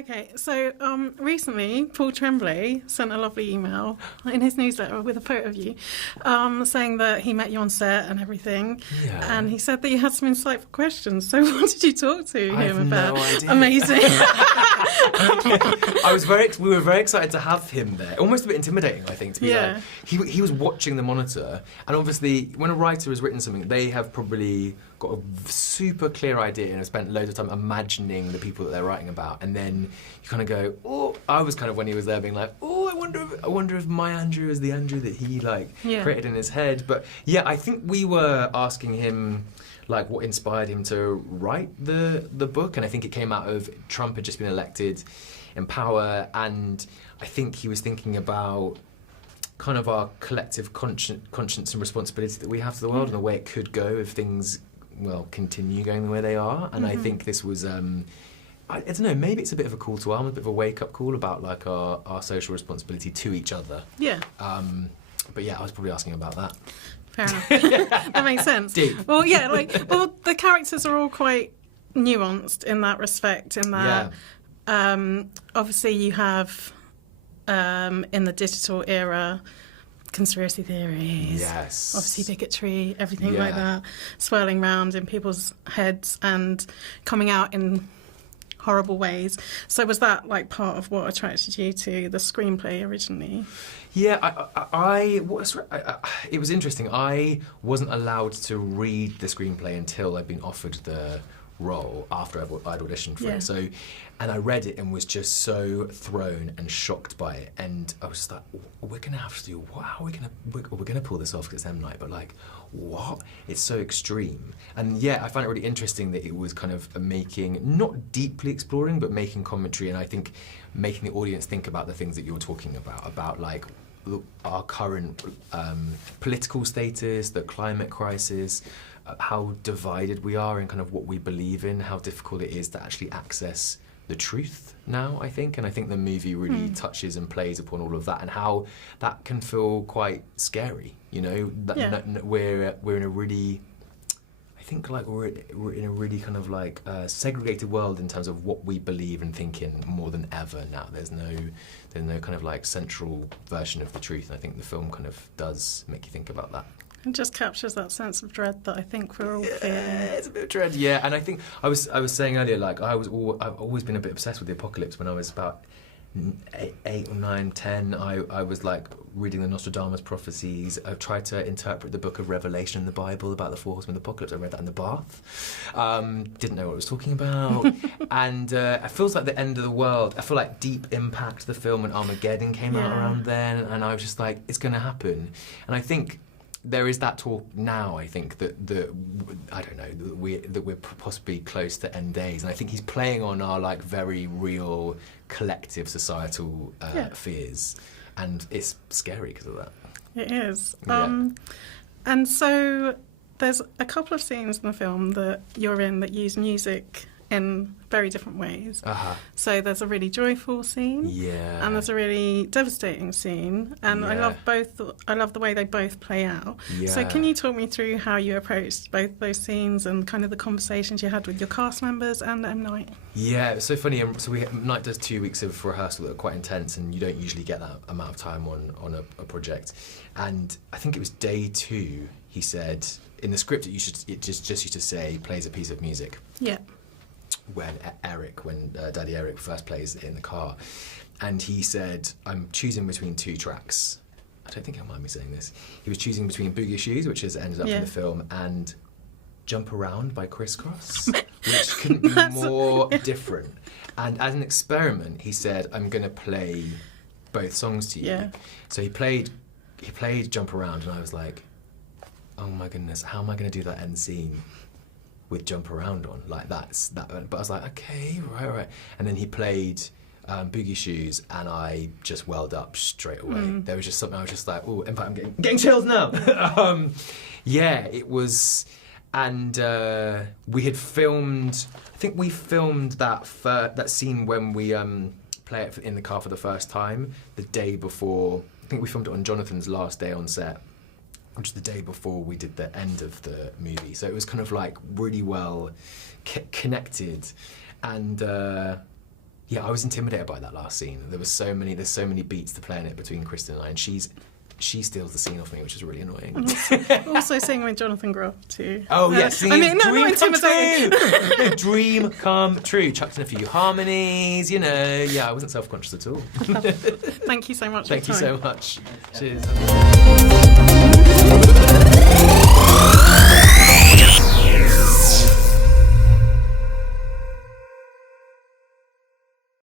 Okay, so recently Paul Tremblay sent a lovely email in his newsletter with a photo of you, saying that he met you on set and everything. Yeah. And he said that you had some insightful questions. So what did you talk to him about? No idea. Amazing. We were very excited to have him there. Almost a bit intimidating, I think, to be like. He was watching the monitor, and obviously, when a writer has written something, they have probably got a super clear idea and have spent loads of time imagining the people that they're writing about, and then you kind of go, oh, I was kind of when he was there being like, oh, I wonder if my Andrew is the Andrew that he created in his head. But yeah, I think we were asking him like what inspired him to write the book, and I think it came out of Trump had just been elected in power, and I think he was thinking about kind of our collective conscience and responsibility that we have to the world and the way it could go if things continue going the way they are. And I think this was I don't know, maybe it's a bit of a call to arms, a bit of a wake-up call about like our social responsibility to each other. Yeah. But yeah, I was probably asking about that. Fair enough. That makes sense. Deep. Well, yeah, the characters are all quite nuanced in that respect, in that obviously you have in the digital era conspiracy theories, yes, obviously bigotry, everything like that, swirling round in people's heads and coming out in horrible ways. So was that like part of what attracted you to the screenplay originally? Yeah, it was interesting. I wasn't allowed to read the screenplay until I'd been offered the role after I'd auditioned for it. So, and I read it and was just so thrown and shocked by it. And I was just like, we're going to have to do, how are we going to pull this off because it's M. Night, but like, what? It's so extreme. And yeah, I found it really interesting that it was kind of making, not deeply exploring, but making commentary, and I think making the audience think about the things that you're talking about like our current political status, the climate crisis, how divided we are in kind of what we believe in, how difficult it is to actually access the truth now, I think. And I think the movie really touches and plays upon all of that and how that can feel quite scary, you know, that we're in a really, I think like we're in a really kind of like segregated world in terms of what we believe and think in more than ever now. There's no kind of like central version of the truth, and I think the film kind of does make you think about that. It just captures that sense of dread that I think we're all feeling. It's a bit of dread, yeah. And I think I was saying earlier, like I've always been a bit obsessed with the apocalypse. When I was about 8 or 9, 10, I was like reading the Nostradamus prophecies. I tried to interpret the book of Revelation in the Bible about the 4 horsemen of the apocalypse. I read that in the bath. Didn't know what it was talking about. And it feels like the end of the world. I feel like Deep Impact, the film, when Armageddon came out around then, and I was just like, it's going to happen. And I think there is that talk now, I think, that I don't know, that we're possibly close to end days, and I think he's playing on our like very real collective societal fears, and it's scary because of that. It is. And so there's a couple of scenes in the film that you're in that use music in very different ways. So there's a really joyful scene, and there's a really devastating scene, and I love both. I love the way they both play out. So can you talk me through how you approached both those scenes and kind of the conversations you had with your cast members and M. Night? Yeah, it's so funny. So Night does 2 weeks of rehearsal that are quite intense, and you don't usually get that amount of time on a project. And I think it was day 2. He said in the script it just used to say plays a piece of music. Yeah. When Daddy Eric first plays in the car, and he said, I'm choosing between 2 tracks. I don't think he'll mind me saying this. He was choosing between Boogie Shoes, which has ended up in the film, and Jump Around by Criss Cross, which couldn't be more different. And as an experiment, he said, I'm going to play both songs to you. Yeah. So he played Jump Around, and I was like, oh my goodness, how am I going to do that end scene with Jump Around on? Like that. But I was like, okay, right. And then he played Boogie Shoes, and I just welled up straight away. There was just something, I was just like, oh, in fact, I'm getting chills now. It was, and we had filmed, I think we filmed that scene when we play it in the car for the first time, the day before. I think we filmed it on Jonathan's last day on set, which is the day before we did the end of the movie. So it was kind of like really well connected. And Yeah, I was intimidated by that last scene. There's so many beats to play in it between Kristen and I, and she steals the scene off me, which is really annoying. Also singing with Jonathan Groff too. Oh yes, I mean, no, not intimidating. Dream come true. Chucked in a few harmonies, Yeah, I wasn't self-conscious at all. Thank you so much. Thank you so much. Cheers.